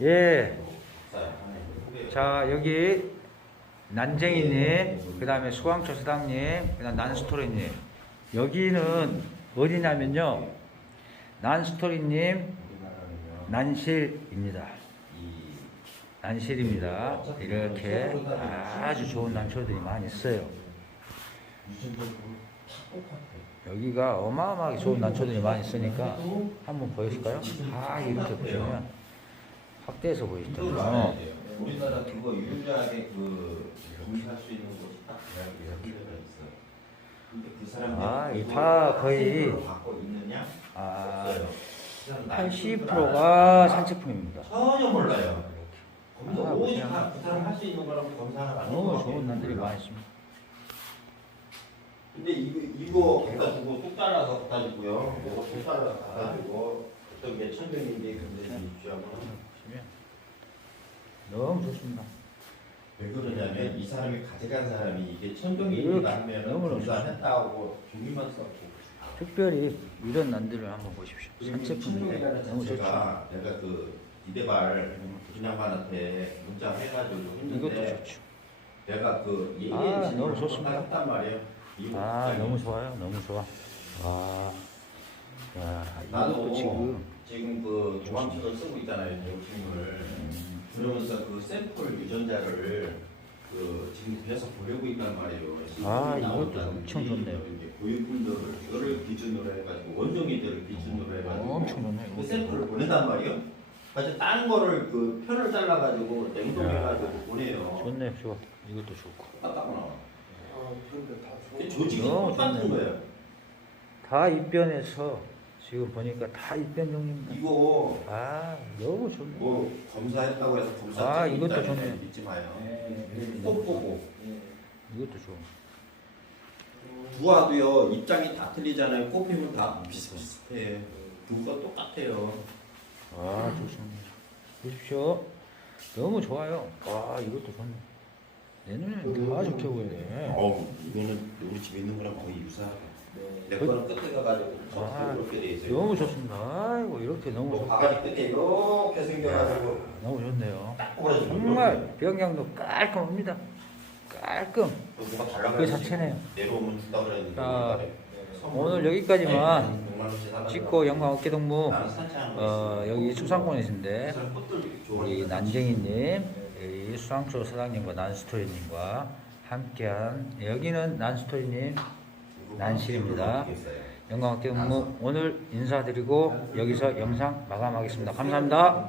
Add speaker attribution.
Speaker 1: 예. 자, 여기 난쟁이님, 그 다음에 수광초 수당님, 그 다음 난스토리님. 여기는 어디냐면요. 난스토리님, 난실입니다. 난실입니다. 이렇게 아주 좋은 난초들이 많이 있어요. 여기가 어마어마하게 좋은 난초들이 많이 있으니까 한번 보여줄까요? 다 이렇게 보시면 확대해서 보여주더라고요.
Speaker 2: 우리나라 그거 유일하게 그 공부할 수 있는 곳이 딱 여기가 있어. 근데 그 사람들이
Speaker 1: 아, 이다
Speaker 2: 이거
Speaker 1: 거의-
Speaker 2: 갖고 있느냐?
Speaker 1: 아,
Speaker 2: 없어요. 그냥
Speaker 1: 80%가 산책품입니다.
Speaker 2: 전혀 몰라요. 거기서
Speaker 1: 아,
Speaker 2: 오직
Speaker 1: 그냥-
Speaker 2: 다그 사람 할수 있는 거라고 검사 하나 봐.
Speaker 1: 너무 좋은 난들이 많이 있습니다.
Speaker 2: 근데 이거 이거 갖다 주고 뚝 따라서 갖다 주고요. 이거 뚝 따라서 갖다 주고 어떤 게 천명인지 근데 입주하고
Speaker 1: 보시면 너무 좋습니다.
Speaker 2: 왜 그러냐면 이 사람이 가져간 사람이 이게
Speaker 1: 이렇게
Speaker 2: 천정이니까 하면은
Speaker 1: 너무너무
Speaker 2: 검사했다고 종이만 썼고
Speaker 1: 특별히 이런 난들을 한번 보십시오. 산책품인데 너무 좋죠.
Speaker 2: 내가 그 이대발 준양반한테 문자 해가지고
Speaker 1: 이것도
Speaker 2: 했는데
Speaker 1: 좋죠.
Speaker 2: 내가 그
Speaker 1: 아, 너무 좋습니다.
Speaker 2: 했단 말이에요. 이
Speaker 1: 아,
Speaker 2: 목장이.
Speaker 1: 너무 좋아요. 너무 좋아. 와, 야,
Speaker 2: 나도
Speaker 1: 이것도 지금
Speaker 2: 지금 그 조항식을 쓰고 있잖아요, 요즘을.
Speaker 1: 음,
Speaker 2: 그러면서 그 샘플 유전자를 그 지금 계속 보려고 있단 말이에요.
Speaker 1: 아, 이것도
Speaker 2: 나온다는
Speaker 1: 엄청
Speaker 2: 게
Speaker 1: 좋네요.
Speaker 2: 이제 고유분들을 이거를 기준으로 해가지고 원종이들을 기준으로 해가지고
Speaker 1: 엄청 좋네요.
Speaker 2: 그 샘플을 보낸단 말이에요. 그래서 딴 거를 그 표를 잘라가지고 냉동해가지고 보내요.
Speaker 1: 좋네, 좋아. 이것도 좋고.
Speaker 2: 딱 나와.
Speaker 3: 아, 그런데 다
Speaker 2: 근데
Speaker 3: 좋은
Speaker 2: 조직이
Speaker 1: 너무
Speaker 2: 똑같은. 거예요.
Speaker 1: 다 입변해서 지금 보니까 다 입변 중입니다.
Speaker 2: 이거
Speaker 1: 아, 너무 좋네.
Speaker 2: 뭐 검사했다고 해서 검사
Speaker 1: 아, 이것도 좋네요.
Speaker 2: 믿지 마요.
Speaker 3: 네.
Speaker 2: 꼭 보고.
Speaker 1: 이것도 좋아.
Speaker 2: 두화도요 입장이 다 틀리잖아요. 꽃피면 다 비슷비슷해. 두가 똑같아요.
Speaker 1: 아, 좋습니다. 보십시오. 너무 좋아요. 와, 이것도 좋네. 내 눈에는 다 좋게 보이네.
Speaker 2: 어우 이거는 우리 집에 있는 거랑 거의 유사하게. 내
Speaker 1: 그-
Speaker 2: 거는 끝에 가가지고
Speaker 1: 아,
Speaker 2: 이렇게 돼 있어요.
Speaker 1: 너무 좋습니다. 아이고, 이렇게 너무
Speaker 2: 뭐
Speaker 1: 좋
Speaker 2: 바가지 끝에 이렇게 생겨가지고
Speaker 1: 너무 좋네요.
Speaker 2: 딱
Speaker 1: 정말 병양도 깔끔합니다. 깔끔.
Speaker 2: 누가 달라고
Speaker 1: 그 자체네요.
Speaker 2: 내려오면 준다 그랬는데
Speaker 1: 자,
Speaker 2: 선물.
Speaker 1: 오늘 여기까지만
Speaker 2: 네, 6만 원씩 사가지고
Speaker 1: 찍고 영광 어깨 동무
Speaker 2: 나는 산책하는 거
Speaker 1: 어,
Speaker 2: 있어.
Speaker 1: 여기 수상권이신데
Speaker 2: 그 꽃들
Speaker 1: 우리
Speaker 2: 좋아하니까.
Speaker 1: 난쟁이님, 이 수상초 사장님과 난스토리님과 함께한 여기는 난스토리님 난실입니다.
Speaker 2: 모르겠어요.
Speaker 1: 영광 어깨 동무 오늘 인사드리고 여기서 영상 마감하겠습니다. 감사합니다.